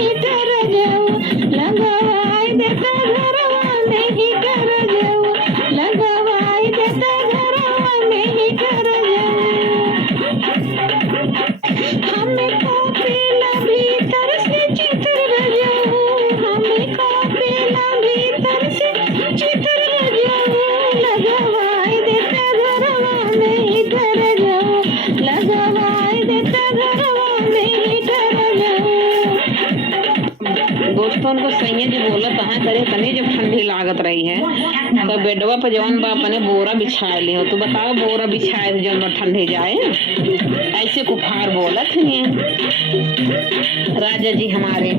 Heater जाऊ लगवाई देता घरवा में हीटर जाऊ लगवाई देता घरवा में हीटर जाऊ हमें कॉपीला भीतर से चित्र जाऊ हमें कॉपीला भीतर से चित्र जाऊ लगवाई देता घरवा में हीटर जाऊ लगवाई देता घरवा में हीटर जाऊ। दोस्तों को सैया जी बोला कहाँ करे तने जब ठंडी लागत रही है तो बेडवा पर जवन बा अपने बोरा बिछाए ली हो तो बताओ बोरा बिछाए जवन बा ठंडी जाए ऐसे कुफार बोलत है राजा जी हमारे।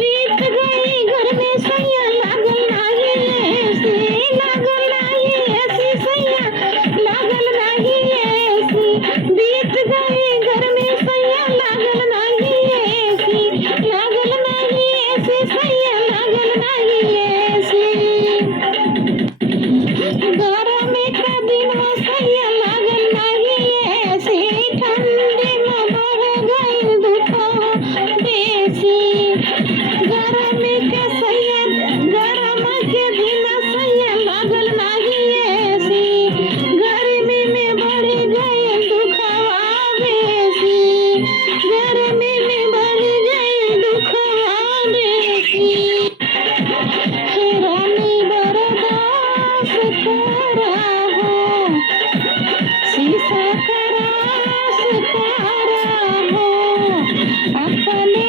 बीत गई घर में सैया लागल नाही ऐसी लागल नाही ऐसी सैया लागल नाही ऐसी बीत गई घर में सैया लागल नाही ऐसी लागल नाही ऐसी सैया लागल नाही ऐसी गरम का दिन सैया लागल नाही ऐसी ठंडी में बढ़ गई दुखो बेसी गरम के सैया गरम के दिन सैया लागल नाही ऐसी गर्मी में बढ़ गई दुखवा बेसी गर्मी में बढ़ गई दुखवा बेसी रानी बर्दाश्त करा हो शीशा करास करा हो अपने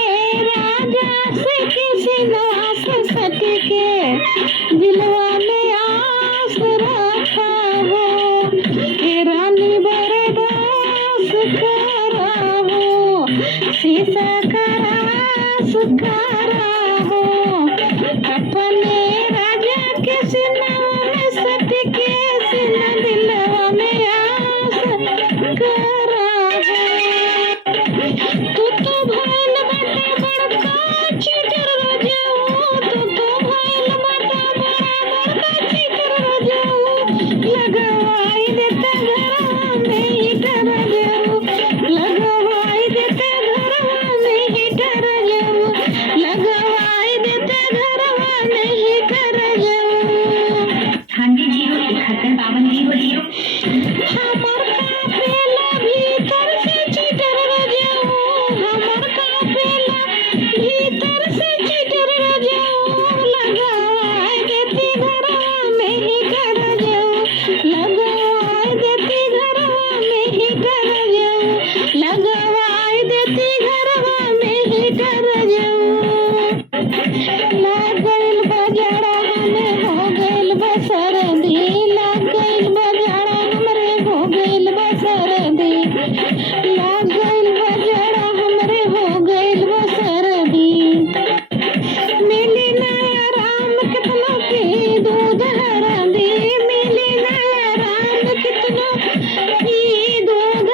राजा से किसी नास सट के दिलवा में आस रखा हो रानी बर्दाश्त करा हो शीशा करास करा हो अपने राजा के सिनवा में सट के सिन दिलवा में आस करा हो तू तो भइल बाटा बड़का चीटर जाऊ तू तो भइल बाटा बड़का चीटर जाऊ लगवाई देता घरवा में हीटर जाऊ लगवाई देता घरवा में हीटर जाऊ लगवाई देता घरवा में हीटर जाऊ। 100 हमर कापेला भीतर से चिटर जाऊ हमर कापेला भीतर से चिटर जाऊ लगवाई देती घरवा में हीटर जाऊ लगवाई देती घरवा में हीटर जाऊ लगवाई देती घरवा में हीटर जाऊ। लाग गइल बजाड़ा हमें हो गइल बा सर्दी लाग गइल बजाड़ा हमरे हो गइल बा सर्दी लाग गइल बजाड़ा हमरे हो गइल बा सर्दी मिली ना आराम कितनों की दूध हरदी मिली ना आराम कितनों की दूध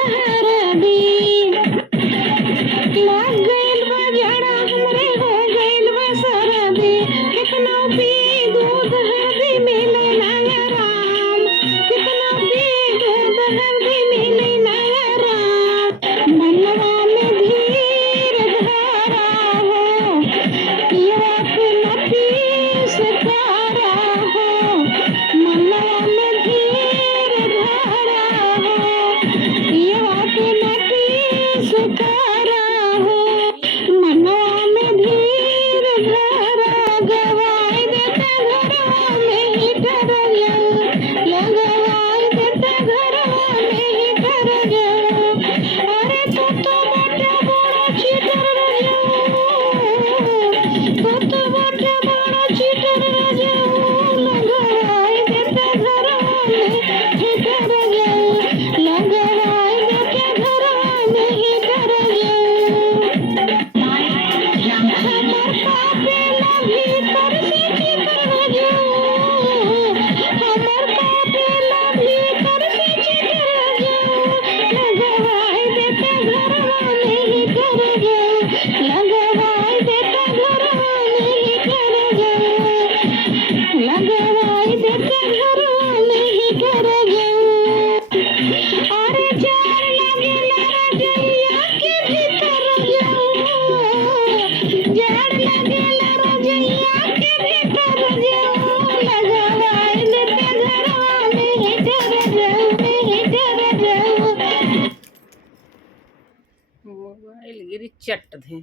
मोबाइल गिरी चट दें,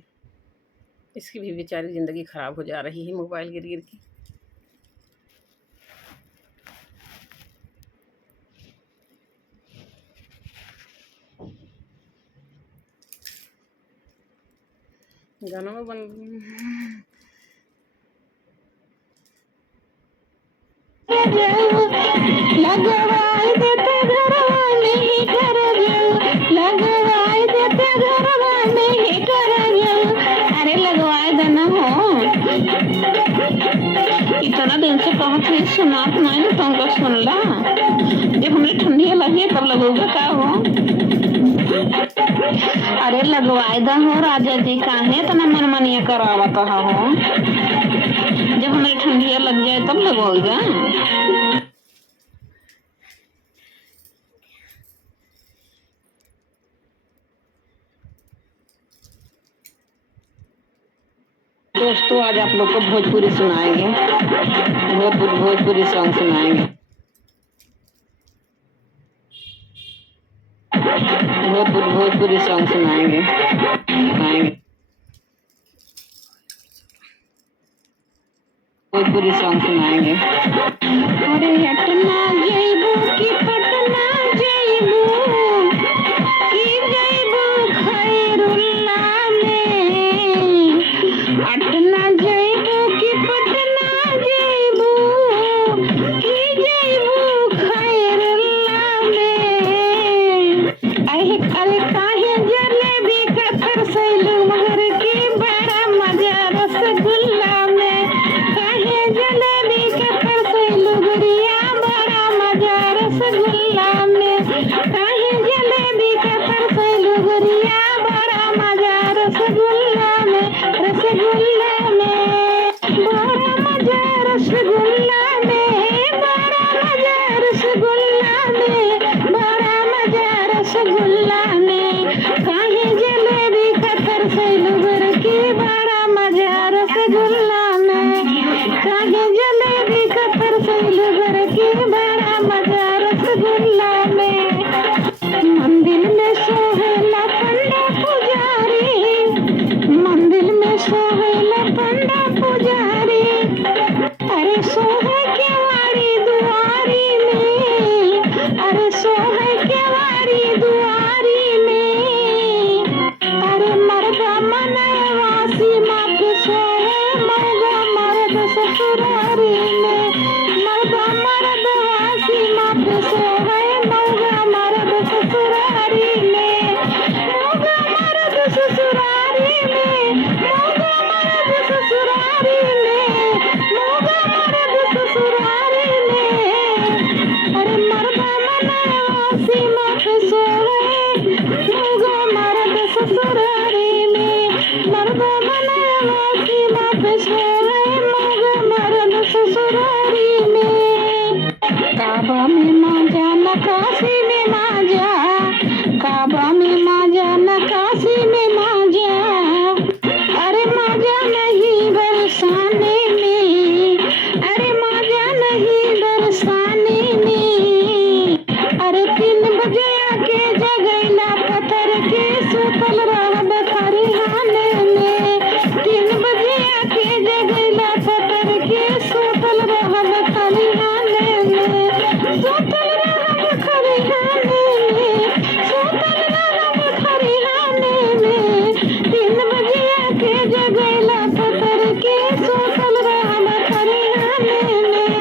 इसकी भी बेचारी ज़िंदगी ख़राब हो जा रही है मोबाइल गिर गिर के। गाना में बन लगवाई देते घरवा में हीटर लगवाई देते घरवा में हीटर अरे लगवाई देना हो। इतना दिन से कहत है सुनात नहीं ना तुमको सुनला, जब हमें ठंडी लगी तब लगोगे का हो। अरे लगवाई दा हो राजा जी, काहे इतना मनमानिया करावत हो, जब हमें ठंडी लग जाए तब लगोगे। दोस्तों आज आप लोग को भोजपुरी सुनाएंगे, भोजपुरी सॉन्ग सुनाएंगे, भोजपुरी सॉन्ग सुनाएंगे भोजपुरी सॉन्ग सुनाएंगे। अरे हटना जइबू कि पटना जइबू कि जइबू खैरुल्ला में, अटना जइबू कि पटना जइबू कि जइबू खैरुल्ला में। अरे काहे जलेबी का तरसैलू मगर की बड़ा मजा रसगुल्ला में, काहे जलेबी का तरसैलू गुड़िया बड़ा मजा रसगुल्ला में, काहे जलेबी का तरसैलू गुड़िया बड़ा मजा रसगुल्ला में, रसगुल्ला में बड़ा मजा रसगुल्ला में, बड़ा मजा रसगुल्ला में, बड़ा मजा रसगुल्ला में, काहे जलेबी का तरसैलू गुड़की बड़ा मजा रसगुल्ला में, काहे जलेबी का तरसैलू गुड़की बड़ा मजा रसगुल्ला में। मंदिर में सोहेला पंडा पुजारी, मंदिर में सोहेला पंडा पुजारी, अरे सोहे केवाड़ी दुआरी में, अरे सोहे केवाड़ी दुआरी में, अरे मर्दा मनवासी माँ के सोहे मौगा मर्द ससुरारी में, मर्दा मर्दवासी माँ के सोहे मौगा मर्द ससुरारी में, मौगा मर्द ससुरारी में, मौगा मर्द ससुरारी में, मौगा मर्द ससुरारी में। अरे मर्दा मनवासी माँ के सोहे मौगा मर्द ससुरारी में, मर्दा मनवासी माँ के सोहे मौगा मर्द ससुरारी में। काबा में मांजा नकाशी में मांजा, काबा में मांजा नकाशी में मांजा, अरे मांजा नहीं बरसाने में, अरे मांजा नहीं बरसाने में। अरे 3 बजे आके जगैला पत्थर के सुतल रहब खरिहाने में, 3 बजे आके जगैला पत्थर के सुतल रहब खरिहाने में, सुतल रहब खरिहाने में, सुतल रहब खरिहाने में, 3 बजे आके जगैला पत्थर के सुतल रहब खरिहाने में,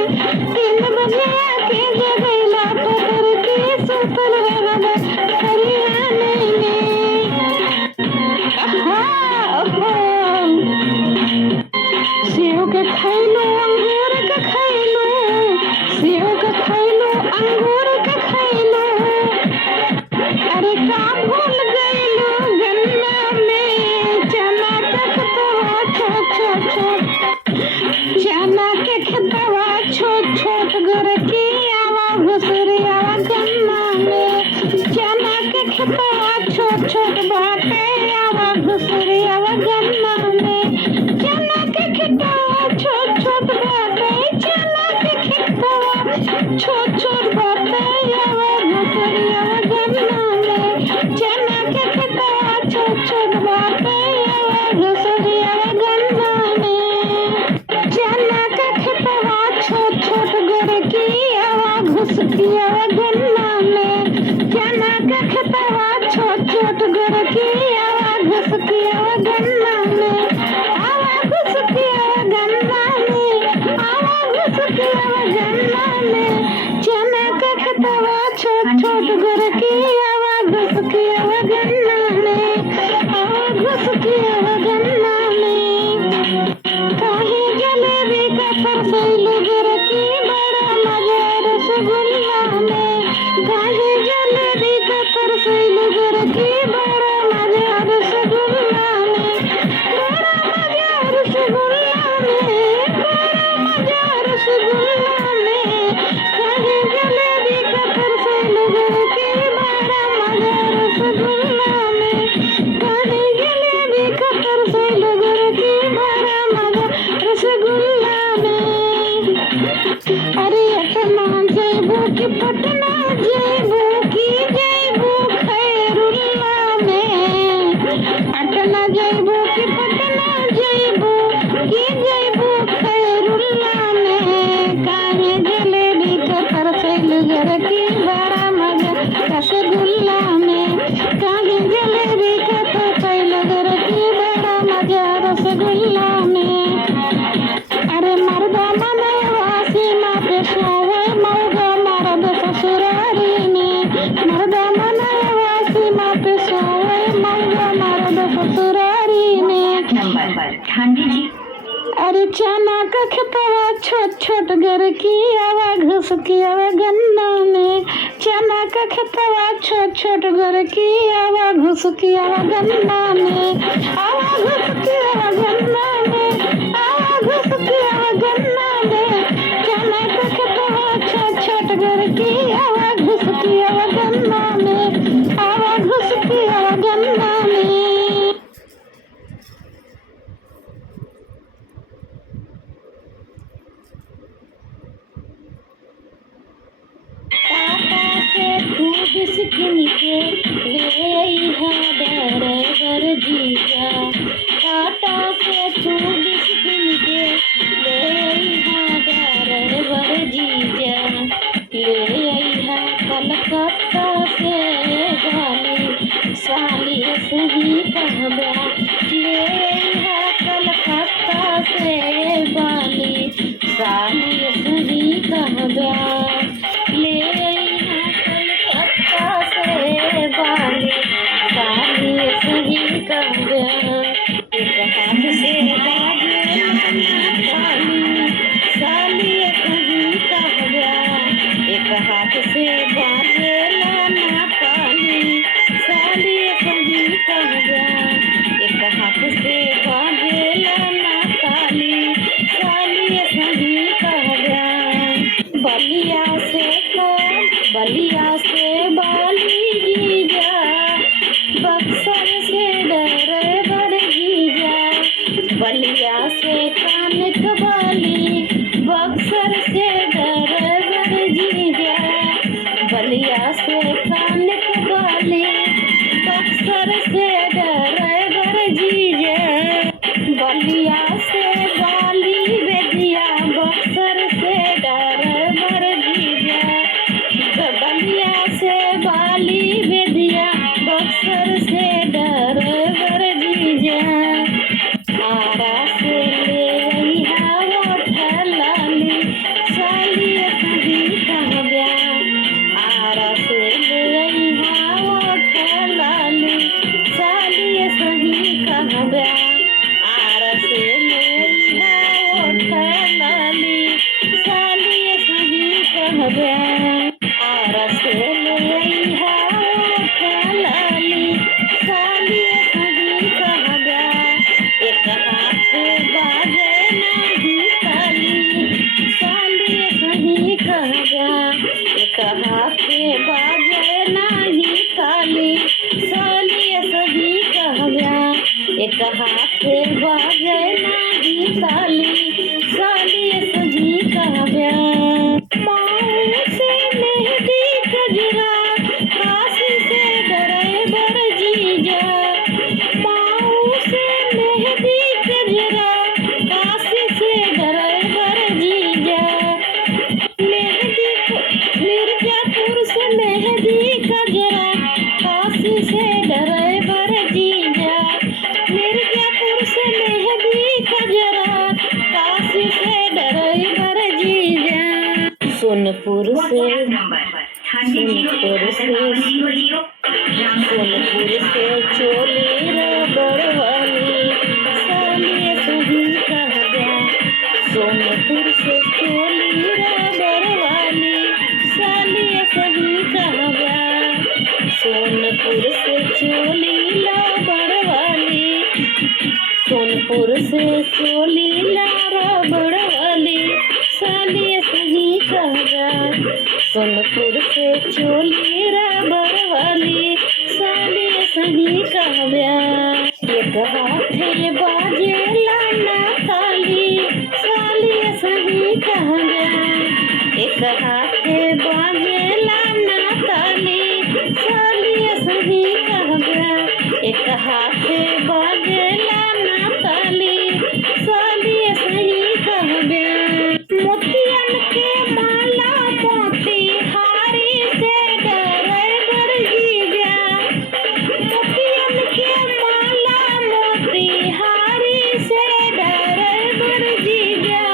3 बजे आके जगैला पत्थर के सुतल रहब खरिहाने में। सेव के खैलो अंगूर के खैलो, सेव के खैलो अंगूर के खैलो, अरे का भूल गइलो गन्ना में चना के खेतवा छोट छोट छोट, चना के खेतवा छोट छोट गोरकी आवा घुसरी आवा गन्ना में, चना के खेतवा छोट छोट बाटे आवा घुसरी आवा गन्ना में, चना के खेतवा छोट छोट बाटे, चना के खेतवा छोट छोट बाटे आवा घुसरी आवा गन्ना में, चना के खेतवा छोट छोट बाटे। छोट घर की आवा घुस के आवा गन्ना में आवा घुस के आवा गन्ना में आवा घुस के आवा गन्ना में चना का खतवा छोट छोट घर की आवा घुस के आवा गन्ना में आवा घुस के आवा गन्ना में काहे जलेबी का फरसैल घर की बड़ा मजा रसगुल्ला में काहे जलेबी का फरसैल घर की बड़ा मजा रसगुल्ला में बड़ा मजा रसगुल्ला में बड़ा मजा रसगुल्ला में काहे जलेबी का फरसैल घर की बड़ा मजा रसगुल्ला में काहे जलेबी का फरसैल घर की बड़ा मजा रसगुल्ला में अरे अटना जैबो कि पटना जैबो कि जैबो खैरुल्ला में अटना जैबो कि पटना जैबो कि जैबो खैरुल्ला में काहे जलेबी का फरसैल घर की बड़ा मजा रसगुल्ला में काहे जलेबी का फरसैल घर की बड़ा मजा रसगुल्ला में अरे मर्दा मनवा सीमा पे सोवे मौगा मर्द ससुरारी में मर्दा मनवा सीमा पे सोवे मौगा मर्द ससुरारी में ठांडी जी अरे चना का खेतवा छोट छोट घर की आवा घुस की आवा गन्ना में चना का खेतवा छोट छोट घर की आवा घुस की आवा गन्ना में आवा घुस की आवा गन्ना में आवा घुस की आवा गन्ना में चना का खेतवा छोट छोट घर की आवा घुस की आवा गन्ना में आवा घुस की आवा गन्ना में टाटा से तू बिस्किन के ले अइहा ड्राइवर जीजा टाटा से तू बिस्किन के ले अइहा ड्राइवर जीजा ले अइहा कलकत्ता से गाली साली सही कहबा ले अइहा कलकत्ता से बाली साली सही कहबा ले अइहा कलकत्ता से बाली साली सही कहबा एक हाथ से बाजे ताली साली सही कहबा एक हाथ से बाजे लाना ताली साली सही कहबा एक हाथ से बाजे लाना ताली साली सही कहबा बलिया से बाली जीजा बक्सर से ड्राइवर जीजा बलिया से कानक बाली बक्सर से ड्राइवर जीजा बलिया से कानक बाली बक्सर से ड्राइवर जीजा बलिया से बाली बेदिया बक्सर से ड्राइवर जीजा बलिया से बाली बेदिया बक्सर से ड्राइवर जीजा आरा से ले अइहा ओठ लाली साली सही कहबा आरा से ले अइहा ओठ लाली साली सही कहबा आरा से ले अइहा ओठ लाली साली सही कहबा आरा से ले अइहा ओठ लाली साली सही कहबा एक हाथ से बाजे नाही ताली साली सही कहबा एक हाथ से बाजे नाही ताली साली सही कहबा एक हाथ से बाजे नाही ताली साली सही कहबा माऊ से मेहंदी गजरा काशी से ड्राइवर जीजा माऊ से मेहंदी गजरा काशी से ड्राइवर जीजा मिर्जापुर से मेहंदी गजरा काशी से ड्राइवर सोनपुर से चोली रबड़ वाली सालिए सही कहबा। सोनपुर से चोली रबड़ वाली सालिए सही कहबा। सोनपुर से चोली रबड़ वाली, सोनपुर से चोली रबड़ वाली सालिए सही कहबा। सोनपुर से चोली रबड़ वाली सालिए सही कहबा। एक हाथे बाजेला ना ताली सालिए सही कहबा। एक हाथे बाजेला ना ताली सालिए सही कहबा। एक हाथे बाजेला ना ताली सालिए सही कहबा। मोतियन के माला मोती हारी से ड्राइवर जीजा। मोतियन के माला मोती हारी से ड्राइवर जीजा।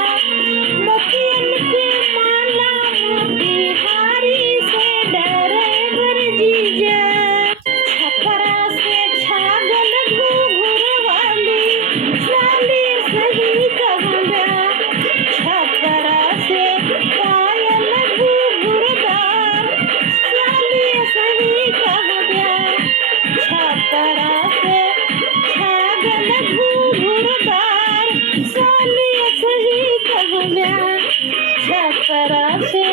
मोतियन के माला मोती हारी से ड्राइवर जीजा। छपरा से छागल घूघूर वाली सालिए सही कहबा। छपरा से पायल घूघूरदार सालिए सही कहबा। छपरा से छागल घूघूरदार सालिए सही कहबा। छपरा से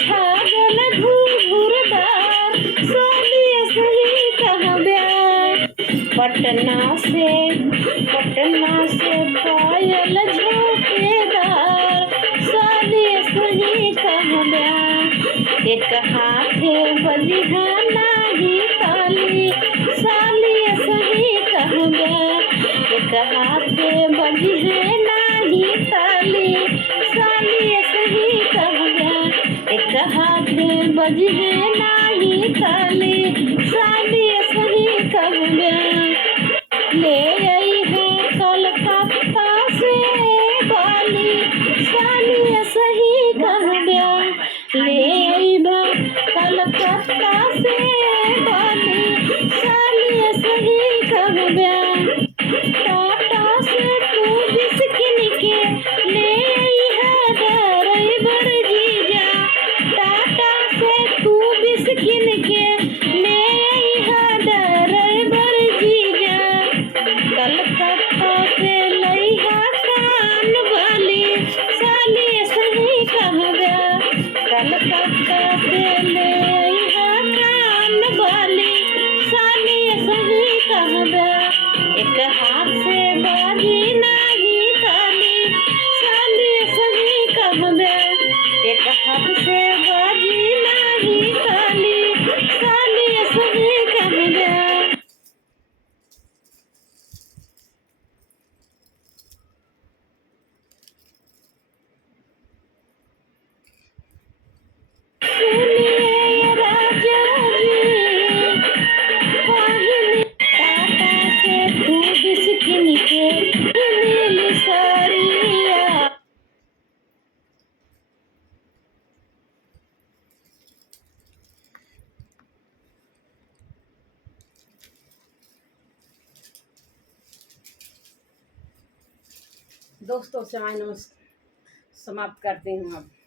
छागल घूघूरदार सालिए सही कहबा। पटना से पायल झोंकेदार सालिए सही कहबा। एक हाथे बजिहा नाही ताली सालिए सही कहबा। एक हाथे बजिहे नाही ताली सालिए सही कहबा। एक हाथे बजिहे नाही ताली सालिए सही कहबा। ले आई है कलकत्ता से बाली सालिए सही कहबा। ले आई है कलकत्ता से बाली सालिए सही कहबा। टाटा से तू बिस्किन के ले आई है ड्राइवर जीजा। टाटा से तू बिस्किन के ले आई है ड्राइवर जीजा। कलकत्ता से लइहा कान वाली सालिए सही कहबा। कलकत्ता से ले आइहा कान वाली सालिए सही कहबा। एक हाथ से बाजी नाही ताली सालिए सही कहबा। एक हाथ से बाजी नाही ताली सालिए सही कहबा। सुनिए राजा जी पहले टाटा से तू बिस्किन के नीली साड़िया। दोस्तों से मैं समाप्त करती हूँ अब।